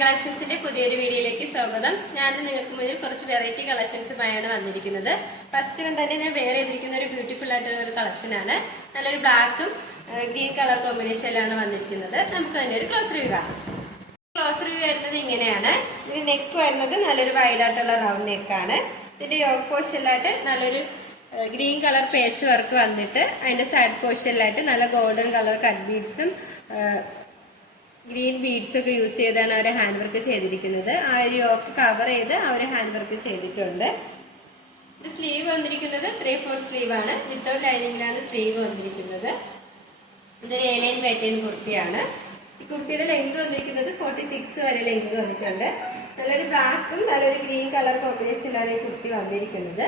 കളക്ഷൻസിന്റെ പുതിയൊരു വീഡിയോയിലേക്ക് സ്വാഗതം. ഞാൻ നിങ്ങൾക്ക് മുന്നിൽ കുറച്ച് വെറൈറ്റി കളക്ഷൻസുമായാണ് വന്നിരിക്കുന്നത്. ഫസ്റ്റ് കണ്ടന്റ് ഞാൻ വേറെ ചെയ്തിരിക്കുന്ന ഒരു ബ്യൂട്ടിഫുൾ ആയിട്ടുള്ള ഒരു കളക്ഷനാണ് നല്ലൊരു ബ്ലാക്കും ഗ്രീൻ കളർ കോമ്പിനേഷനിലാണ് വന്നിരിക്കുന്നത്. നമുക്ക് അതിന്റെ ഒരു ക്ലോസ് റിവ്യൂ കാണാം. ക്ലോസ് റിവ്യൂ വരുന്നത് ഇങ്ങനെയാണ്. ഇതിന് നെക്ക് വരുന്നത് നല്ലൊരു വൈഡ് ആയിട്ടുള്ള റൗണ്ട് നെക്കാണ് ഇതിന്റെ യോഗ് പോഷനിലായിട്ട് നല്ലൊരു ഗ്രീൻ കളർ പേച്ച് വർക്ക് വന്നിട്ട് അതിന്റെ സൈഡ് പോഷനിലായിട്ട് നല്ല ഗോൾഡൻ കളർ കട്ട് ബീഡ്സും ഗ്രീൻ ബീഡ്സ് ഒക്കെ യൂസ് ചെയ്താണ് അവർ ഹാൻഡ് വർക്ക് ചെയ്തിരിക്കുന്നത്. ആ ഒരു യോക്ക് കവർ ചെയ്ത് അവർ ഹാൻഡ് വർക്ക് ചെയ്തിട്ടുണ്ട്. സ്ലീവ് വന്നിരിക്കുന്നത് ത്രീ ഫോർ സ്ലീവ് ആണ്. വിത്തൗട്ട് ലൈനിങ്ങിലാണ് സ്ലീവ് വന്നിരിക്കുന്നത്. ഇതൊരു ഏലൈൻ പാറ്റേൺ കുർത്തിയാണ്. ഈ കുർത്തിയുടെ ലെങ്ത് വന്നിരിക്കുന്നത് ഫോർട്ടി സിക്സ് വരെ ലെങ്ത് വന്നിട്ടുണ്ട്. നല്ലൊരു ബ്ലാക്കും നല്ലൊരു ഗ്രീൻ കളർ കോമ്പിനേഷനിലാണ് ഈ കുർത്തി വന്നിരിക്കുന്നത്.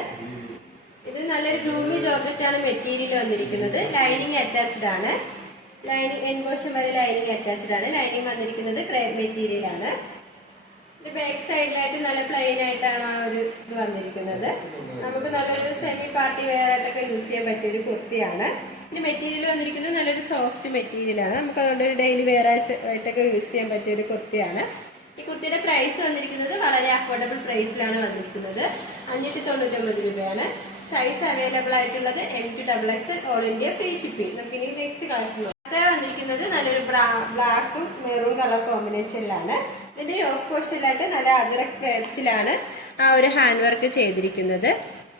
ഇത് നല്ലൊരു ഗ്ലൂമി ജോർജറ്റ് ആണ് മെറ്റീരിയൽ വന്നിരിക്കുന്നത്. ലൈനിങ് അറ്റാച്ച്ഡ് ആണ്. ലൈനിങ് എൻബോഷൻ വരെ ലൈനിങ് അറ്റാച്ച്ഡ് ആണ്. ലൈനിങ് വന്നിരിക്കുന്നത് ക്രേപ്പ് മെറ്റീരിയൽ ആണ്. ഇത് ബാക്ക് സൈഡിലായിട്ട് നല്ല പ്ലെയിൻ ആയിട്ടാണ് ആ ഒരു ഇത് വന്നിരിക്കുന്നത്. നമുക്ക് നല്ലൊരു സെമി പാർട്ടി വെയർ ആയിട്ടൊക്കെ യൂസ് ചെയ്യാൻ പറ്റിയ ഒരു കുർത്തിയാണ്. ഇതിന്റെ മെറ്റീരിയൽ വന്നിരിക്കുന്നത് നല്ലൊരു സോഫ്റ്റ് മെറ്റീരിയൽ ആണ്. നമുക്ക് അതുകൊണ്ട് ഒരു ഡെയിലി വെയർ ആയിട്ടൊക്കെ യൂസ് ചെയ്യാൻ പറ്റിയ ഒരു കുർത്തിയാണ്. ഈ കുർത്തിയുടെ പ്രൈസ് വന്നിരിക്കുന്നത് വളരെ അഫോർഡബിൾ പ്രൈസിലാണ് വന്നിരിക്കുന്നത്. അഞ്ഞൂറ്റി തൊണ്ണൂറ്റൊമ്പത് രൂപയാണ്. സൈസ് അവൈലബിൾ ആയിട്ടുള്ളത് M to double X all India free shipping നമുക്ക് ഇനി നെക്സ്റ്റ് കളക്ഷൻ നോക്കാം വന്നിരിക്കുന്നത് നല്ലൊരു ബ്ലാക്കും മെറൂൺ കളർ കോമ്പിനേഷനിലാണ് ഇതിന്റെ യോക്ക് പോഷനിലായിട്ട് നല്ല അജറക് ഫ്രെച്ചിലാണ് ആ ഒരു ഹാൻഡ് വർക്ക് ചെയ്തിരിക്കുന്നത്.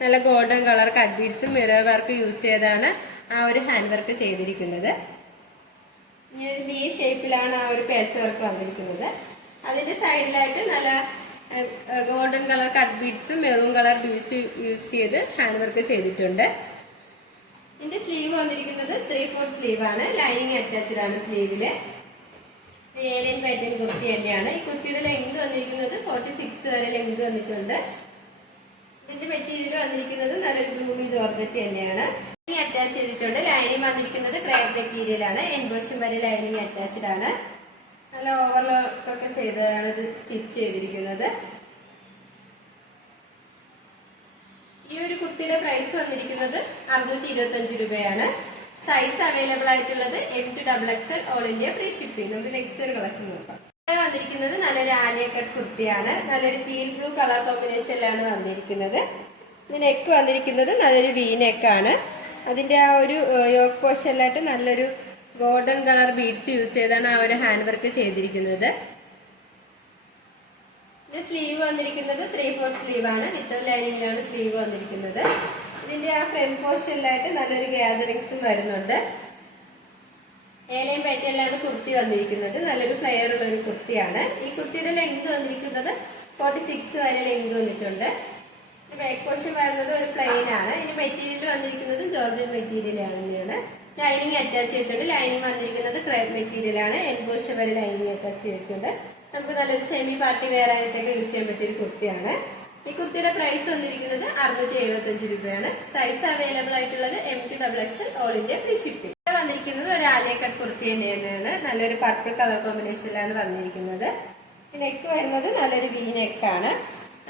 നല്ല ഗോൾഡൻ കളർ കട്ട് ബീഡ്സും മിറർ വർക്ക് യൂസ് ചെയ്താണ് ആ ഒരു ഹാൻഡ് വർക്ക് ചെയ്തിരിക്കുന്നത്. ഇനി ഒരു വി ഷേപ്പിലാണ് ആ ഒരു പേച്ച് വർക്ക് വന്നിരിക്കുന്നത്. അതിന്റെ സൈഡിലായിട്ട് നല്ല ഗോൾഡൻ കളർ കട്ട് ബീഡ്സും മെറൂൺ കളർ ബീഡ്സും യൂസ് ചെയ്ത് ഹാൻഡ് വർക്ക് ചെയ്തിട്ടുണ്ട്. സ്ലീവ് വന്നിരിക്കുന്നത് ത്രീ ഫോർ സ്ലീവ് ആണ്. ലൈനിങ് അറ്റാച്ച്ഡ് ആണ് സ്ലീവിൽ ഏലിയൻ പാറ്റേൺ കുർത്തി തന്നെയാണ്. ഈ കുർത്തിയുടെ ലെങ്ത് വന്നിരിക്കുന്നത് ഫോർട്ടി സിക്സ് വരെ ലെങ്ത് വന്നിട്ടുണ്ട്. ഇതിന്റെ മെറ്റീരിയൽ വന്നിരിക്കുന്നത് നല്ലൊരു ബ്ലൂമി ജോർജറ്റ് തന്നെയാണ്. ലൈനിങ് അറ്റാച്ച് ചെയ്തിട്ടുണ്ട്. ലൈനിങ് വന്നിരിക്കുന്നത് ക്രേപ്പ് മെറ്റീരിയൽ ആണ്. എൻബോഷൻ വരെ ലൈനിങ് അറ്റാച്ച്ഡ് ആണ്. നല്ല ഓവർലോക്ക് ഒക്കെ ചെയ്താണ് ഇത് സ്റ്റിച്ച് ചെയ്തിരിക്കുന്നത്. ഈ ഒരു കുർത്തിയുടെ പ്രൈസ് വന്നിരിക്കുന്നത് അറുന്നൂറ്റി ഇരുപത്തി അഞ്ച് രൂപയാണ്. സൈസ് അവൈലബിൾ ആയിട്ടുള്ളത് M to double X L all India free shipping നമുക്ക് നെക്സ്റ്റ് ഒരു കളക്ഷൻ നോക്കാം. വന്നിരിക്കുന്നത് നല്ലൊരു ആലിയ കട്ട് കുർത്തിയാണ്. നല്ലൊരു ടീൽ ബ്ലൂ കളർ കോമ്പിനേഷനിലാണ് വന്നിരിക്കുന്നത്. ഇതിന് നെക്ക് വന്നിരിക്കുന്നത് നല്ലൊരു വി നെക്കാണ് അതിന്റെ ആ ഒരു യോക്ക് പോർഷനിലായിട്ട് നല്ലൊരു ഗോൾഡൻ കളർ ബീഡ്സ് യൂസ് ചെയ്താണ് ആ ഒരു ഹാൻഡ് വർക്ക് ചെയ്തിരിക്കുന്നത്. ഇത് സ്ലീവ് വന്നിരിക്കുന്നത് ത്രീ ഫോർ സ്ലീവ് ആണ്. വിത്തർ ലൈനിങ്ങിലാണ് സ്ലീവ് വന്നിരിക്കുന്നത്. ഇതിന്റെ ആ ഫ്രണ്ട് പോർഷനിലായിട്ട് നല്ലൊരു ഗ്യാതറിങ്സും വരുന്നുണ്ട്. ഏലയും പേറ്റയിലാണ് കുർത്തി വന്നിരിക്കുന്നത്. നല്ലൊരു ഫ്ലെയർ ഉള്ള ഒരു കുർത്തിയാണ്. ഈ കുർത്തിയുടെ ലെങ്ത് വന്നിരിക്കുന്നത് ഫോർട്ടി സിക്സ് വരെ ലെങ്ത് വന്നിട്ടുണ്ട്. ബാക്ക് പോർഷൻ വരുന്നത് ഒരു പ്ലെയിൻ ആണ്. ഇനി മെറ്റീരിയൽ വന്നിരിക്കുന്നത് ജോർജൻ മെറ്റീരിയൽ ആണ് ലൈനിങ് അറ്റാച്ച് ചെയ്തിട്ടുണ്ട്. ലൈനിങ് വന്നിരിക്കുന്നത് ക്രേപ്പ് മെറ്റീരിയലാണ് ആണ്. എൻബോഷൻ വരെ ലൈനിങ് അറ്റാച്ച് ചെയ്തിട്ടുണ്ട്. നമുക്ക് നല്ലൊരു സെമി പാർട്ടി വെയർ ആയിട്ടൊക്കെ യൂസ് ചെയ്യാൻ പറ്റിയ ഒരു കുർത്തിയാണ്. ഈ കുർത്തിയുടെ പ്രൈസ് വന്നിരിക്കുന്നത് അറുന്നൂറ്റി എഴുപത്തി അഞ്ച് രൂപയാണ്. സൈസ് അവൈലബിൾ ആയിട്ടുള്ളത് M to double X all India free shipping വന്നിരിക്കുന്നത് ഒരു ആലിയ കട്ട് കുർത്തി തന്നെയാണ്. നല്ലൊരു പർപ്പിൾ കളർ കോമ്പിനേഷനിലാണ് വന്നിരിക്കുന്നത്. നെക്ക് വരുന്നത് നല്ലൊരു വി നെക്കാണ്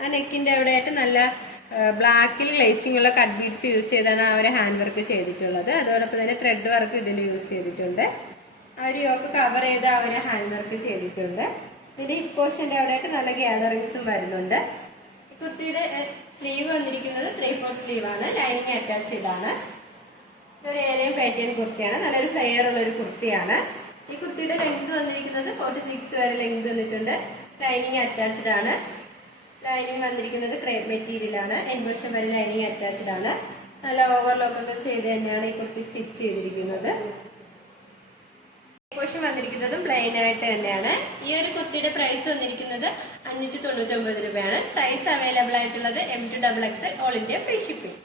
ആ നെക്കിന്റെ അവിടെയായിട്ട് നല്ല ബ്ലാക്കിൽ ഗ്ലേസിംഗ് ഉള്ള കട്ട് ബീഡ്സ് യൂസ് ചെയ്താണ് ഒരു ഹാൻഡ് വർക്ക് ചെയ്തിട്ടുള്ളത്. അതോടൊപ്പം തന്നെ ത്രെഡ് വർക്ക് ഇതിൽ യൂസ് ചെയ്തിട്ടുണ്ട്. ഒരു യോക്ക് കവർ ചെയ്ത് ഒരു ഹാൻഡ് വർക്ക് ചെയ്തിട്ടുണ്ട്. ഇതിന്റെ ഹിപ്പ് അവിടെ അവിടെയായിട്ട് നല്ല ഗ്യാതറിങ്സും വരുന്നുണ്ട്. കുർത്തിയുടെ സ്ലീവ് വന്നിരിക്കുന്നത് ത്രീ ഫോർ ആണ്. ലൈനിങ് അറ്റാച്ച് ചെയ്താണ് ഇതൊരു ഏരിയൻ പാറ്റേൺ കുർത്തിയാണ്. നല്ലൊരു ഫ്ലെയർ ഉള്ള ഒരു കുർത്തിയാണ്. ഈ കുർത്തിയുടെ ലെങ്ത് വന്നിരിക്കുന്നത് ഫോർട്ടി സിക്സ് വരെ ലെങ്ത് വന്നിട്ടുണ്ട്. ലൈനിങ് അറ്റാച്ച്ഡ് ആണ് ലൈനിങ് വന്നിരിക്കുന്നത് ക്രേപ്പ് മെറ്റീരിയൽ ആണ്. എൻബോഷൻ വരെ ലൈനിങ് അറ്റാച്ച്ഡ് ആണ്. നല്ല ഓവർലോക്ക് ഒക്കെ ചെയ്ത് തന്നെയാണ് ഈ കുർത്തി സ്റ്റിച്ച് ചെയ്തിരിക്കുന്നത്. പോഷൻ വന്നിരിക്കുന്നത് പ്ലെയിൻ ആയിട്ട് തന്നെയാണ്. ഈ ഒരു കുർത്തിയുടെ പ്രൈസ് വന്നിരിക്കുന്നത് അഞ്ഞൂറ്റി തൊണ്ണൂറ്റി ഒമ്പത് രൂപയാണ്. സൈസ് അവൈലബിൾ ആയിട്ടുള്ളത് M to double X all India free shipping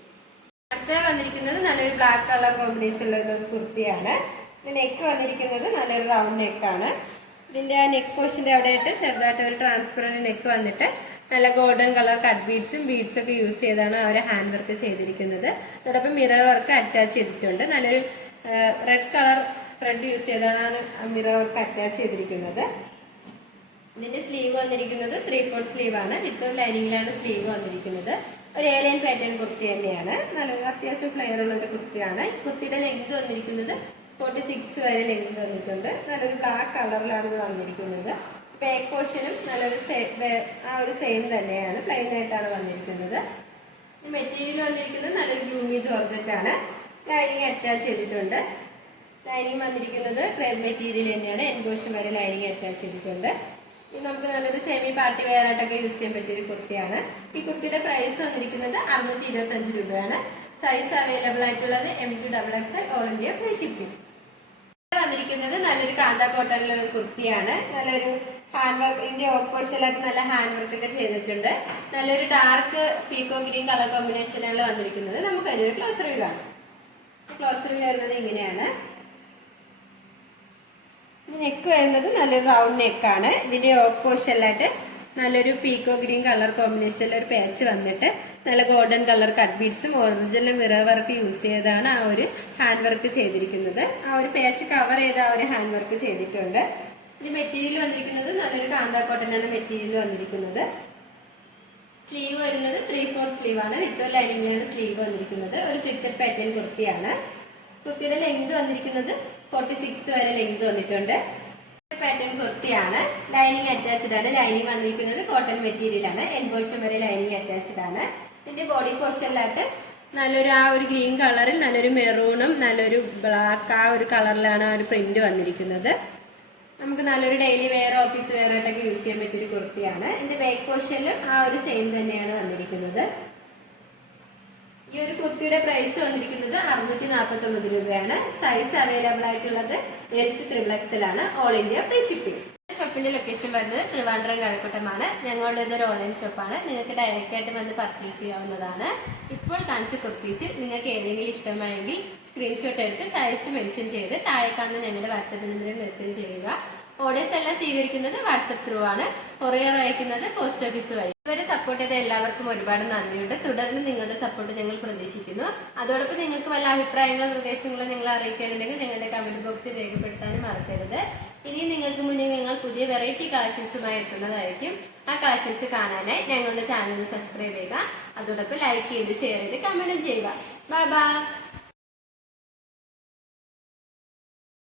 അടുത്ത വന്നിരിക്കുന്നത് നല്ലൊരു ബ്ലാക്ക് കളർ കോമ്പിനേഷനുള്ള ഒരു കുർത്തിയാണ്. നെക്ക് വന്നിരിക്കുന്നത് നല്ലൊരു റൗണ്ട് നെക്കാണ് ഇതിന്റെ ആ നെക്ക് പോഷന്റെ അവിടെയായിട്ട് ചെറുതായിട്ട് ഒരു ട്രാൻസ്പെറന്റ് നെക്ക് വന്നിട്ട് നല്ല ഗോൾഡൻ കളർ കട്ട് ബീഡ്സും ബീഡ്സും ഒക്കെ യൂസ് ചെയ്താണ് അവർ ഹാൻഡ് വർക്ക് ചെയ്തിരിക്കുന്നത്. അതോടൊപ്പം മിറർ വർക്ക് അറ്റാച്ച് ചെയ്തിട്ടുണ്ട്. നല്ലൊരു റെഡ് കളർ ത്രെഡ് യൂസ് ചെയ്താണ് മിറർ വർക്ക് അറ്റാച്ച് ചെയ്തിരിക്കുന്നത്. ഇതിന്റെ സ്ലീവ് വന്നിരിക്കുന്നത് ത്രീ ഫോർ സ്ലീവ് ആണ്. വിത്ത് ലൈനിങ്ങിലാണ് സ്ലീവ് വന്നിരിക്കുന്നത്. ഒരു ഏലൈൻ പാറ്റേൺ കുർത്തി തന്നെയാണ്. നല്ല അത്യാവശ്യം ഫ്ലെയർ ഉള്ള ഒരു കുർത്തിയാണ്. കുർത്തിയുടെ ലെങ്ത് വന്നിരിക്കുന്നത് ഫോർട്ടി സിക്സ് വരെ ലെങ്ത് വന്നിട്ടുണ്ട്. നല്ലൊരു ബ്ലാക്ക് കളറിലാണ് ഇത് വന്നിരിക്കുന്നത്. ബാക്ക് പോർഷനും നല്ലൊരു ആ ഒരു സെയിം തന്നെയാണ്. പ്ലെയിൻ ആയിട്ടാണ് വന്നിരിക്കുന്നത്. മെറ്റീരിയൽ വന്നിരിക്കുന്നത് നല്ലൊരു ഗ്യൂമി ജോർജറ്റ് ആണ്. ലൈനിങ് അറ്റാച്ച് ചെയ്തിട്ടുണ്ട്. ലൈനിങ് വന്നിരിക്കുന്നത് ക്രേപ്പ് മെറ്റീരിയൽ തന്നെയാണ്. എൻബോഷൻ വരെ ലൈനിങ് അറ്റാച്ച് ചെയ്തിട്ടുണ്ട്. ഇത് നമുക്ക് നല്ലൊരു സെമി പാർട്ടി വെയർ ആയിട്ടൊക്കെ യൂസ് ചെയ്യാൻ പറ്റിയൊരു കുർത്തിയാണ്. ഈ കുർത്തിയുടെ പ്രൈസ് വന്നിരിക്കുന്നത് അറുന്നൂറ്റി ഇരുപത്തഞ്ച് രൂപയാണ്. സൈസ് അവൈലബിൾ ആയിട്ടുള്ളത് M to double X L all India free shipping വന്നിരിക്കുന്നത് നല്ലൊരു കാന്ത കോട്ടണിലുള്ള ഒരു കുർത്തിയാണ്. നല്ലൊരു ഹാൻഡ് വർക്ക് ഇതിന്റെ ഓപ്പോസിലായിട്ട് നല്ല ഹാൻഡ് വർക്ക് ഒക്കെ ചെയ്തിട്ടുണ്ട്. നല്ലൊരു ഡാർക്ക് പീക്കോ ഗ്രീൻ കളർ കോമ്പിനേഷനാണ് വന്നിരിക്കുന്നത്. നമുക്ക് അതിനൊരു ക്ലോസ് റിവ്യൂ കാണാം. ക്ലോസ് റിവ്യൂ വരുന്നത് ഇങ്ങനെയാണ്. നെക്ക് വരുന്നത് നല്ലൊരു റൗണ്ട് നെക്കാണ് ഇതിന്റെ ഓപ്പോസിറ്റിലായിട്ട് നല്ലൊരു പീക്കോ ഗ്രീൻ കളർ കോമ്പിനേഷനിൽ ഒരു പാച്ച് വന്നിട്ട് നല്ല ഗോൾഡൻ കളർ കട്ട് ബീഡ്സും ഒറിജിനൽ മിറർ വർക്ക് യൂസ് ചെയ്താണ് ആ ഒരു ഹാൻഡ് വർക്ക് ചെയ്തിരിക്കുന്നത്. ആ ഒരു പാച്ച് കവർ ചെയ്ത് ആ ഒരു ഹാൻഡ് വർക്ക് ചെയ്തിട്ടുണ്ട്. ഈ മെറ്റീരിയൽ വന്നിരിക്കുന്നത് നല്ലൊരു കാന്താ കോട്ടനാണ് മെറ്റീരിയൽ വന്നിരിക്കുന്നത്. സ്ലീവ് വരുന്നത് ത്രീ ഫോർ സ്ലീവ് ആണ്. വിത്ത് ലൈനിങ്ങിലാണ് സ്ലീവ് വന്നിരിക്കുന്നത്. ഒരു സ്വിറ്റർ പാറ്റേൺ കുർത്തിയാണ്. കുർത്തിയുടെ ലെങ്ത് വന്നിരിക്കുന്നത് ഫോർട്ടി സിക്സ് വരെ ലെങ്ത് വന്നിട്ടുണ്ട്. പാറ്റേൺ കുർത്തിയാണ്. ലൈനിങ് അറ്റാച്ച്ഡ് ആണ്. ലൈനിങ് വന്നിരിക്കുന്നത് കോട്ടൺ മെറ്റീരിയൽ ആണ്. എൻബോഷൻ വരെ ലൈനിങ് അറ്റാച്ച്ഡ് ആണ്. ഇതിന്റെ ബോഡി പോർഷനിലായിട്ട് നല്ലൊരു ആ ഒരു ഗ്രീൻ കളറിൽ നല്ലൊരു മെറൂണും നല്ലൊരു ബ്ലാക്ക് ആ ഒരു കളറിലാണ് ആ ഒരു പ്രിന്റ് വന്നിരിക്കുന്നത്. നമുക്ക് നല്ലൊരു ഡെയിലി വെയർ ഓഫീസ് വെയർ ആയിട്ടൊക്കെ യൂസ് ചെയ്യാൻ പറ്റിയൊരു കുർത്തിയാണ്. ഇതിന്റെ ബാക്ക് പോർഷനിലും ആ ഒരു സെയിം തന്നെയാണ് വന്നിരിക്കുന്നത്. ഈ ഒരു കുർത്തിയുടെ പ്രൈസ് വന്നിരിക്കുന്നത് അറുന്നൂറ്റി നാൽപ്പത്തി ഒമ്പത് രൂപയാണ് സൈസ് അവൈലബിൾ ആയിട്ടുള്ളത് എൽത്ത് ത്രിബിൾ എക്സലാണ് ഓൾ ഇന്ത്യ ഫ്രീ ഷിപ്പിംഗ് ഷോപ്പിന്റെ ലൊക്കേഷൻ വരുന്നത് ട്രിവാൻഡ്രം കഴക്കൂട്ടമാണ് ഞങ്ങളുടെ ഇതൊരു ഓൺലൈൻ ഷോപ്പാണ് നിങ്ങൾക്ക് ഡയറക്റ്റ് ആയിട്ട് വന്ന് പർച്ചേസ് ചെയ്യാവുന്നതാണ്. ഇപ്പോൾ കാണിച്ച കുർത്തീസിൽ നിങ്ങൾക്ക് ഏതെങ്കിലും ഇഷ്ടമായെങ്കിൽ സ്ക്രീൻഷോട്ട് എടുത്ത് സൈസ് മെൻഷൻ ചെയ്ത് താഴെ കാണുന്ന ഞങ്ങളുടെ വാട്സപ്പ് നമ്പറിൽ മെസ്സേജ് ചെയ്യുക. ഓർഡേഴ്സ് എല്ലാം സ്വീകരിക്കുന്നത് വാട്സപ്പ് ത്രൂ ആണ്. കൊറിയർ അയക്കുന്നത് പോസ്റ്റ് ഓഫീസ് വഴി. ഇതുവരെ സപ്പോർട്ട് ചെയ്ത എല്ലാവർക്കും ഒരുപാട് നന്ദിയുണ്ട്. തുടർന്ന് നിങ്ങളുടെ സപ്പോർട്ട് ഞങ്ങൾ പ്രതീക്ഷിക്കുന്നു. അതോടൊപ്പം നിങ്ങൾക്ക് വല്ല അഭിപ്രായങ്ങളോ നിർദ്ദേശങ്ങളോ നിങ്ങൾ അറിയിക്കാനുണ്ടെങ്കിൽ ഞങ്ങളുടെ കമന്റ് ബോക്സിൽ രേഖപ്പെടുത്താനും മറക്കരുത്. ഇനി നിങ്ങൾക്ക് മുന്നിൽ ഞങ്ങൾ പുതിയ വെറൈറ്റി കളക്ഷൻസുമായി എത്തുന്നതായിരിക്കും. ആ കളക്ഷൻസ് കാണാനായി ഞങ്ങളുടെ ചാനൽ സബ്സ്ക്രൈബ് ചെയ്യുക. അതോടൊപ്പം ലൈക്ക് ചെയ്ത് ഷെയർ ചെയ്ത് കമന്റ് ചെയ്യുക. Bye bye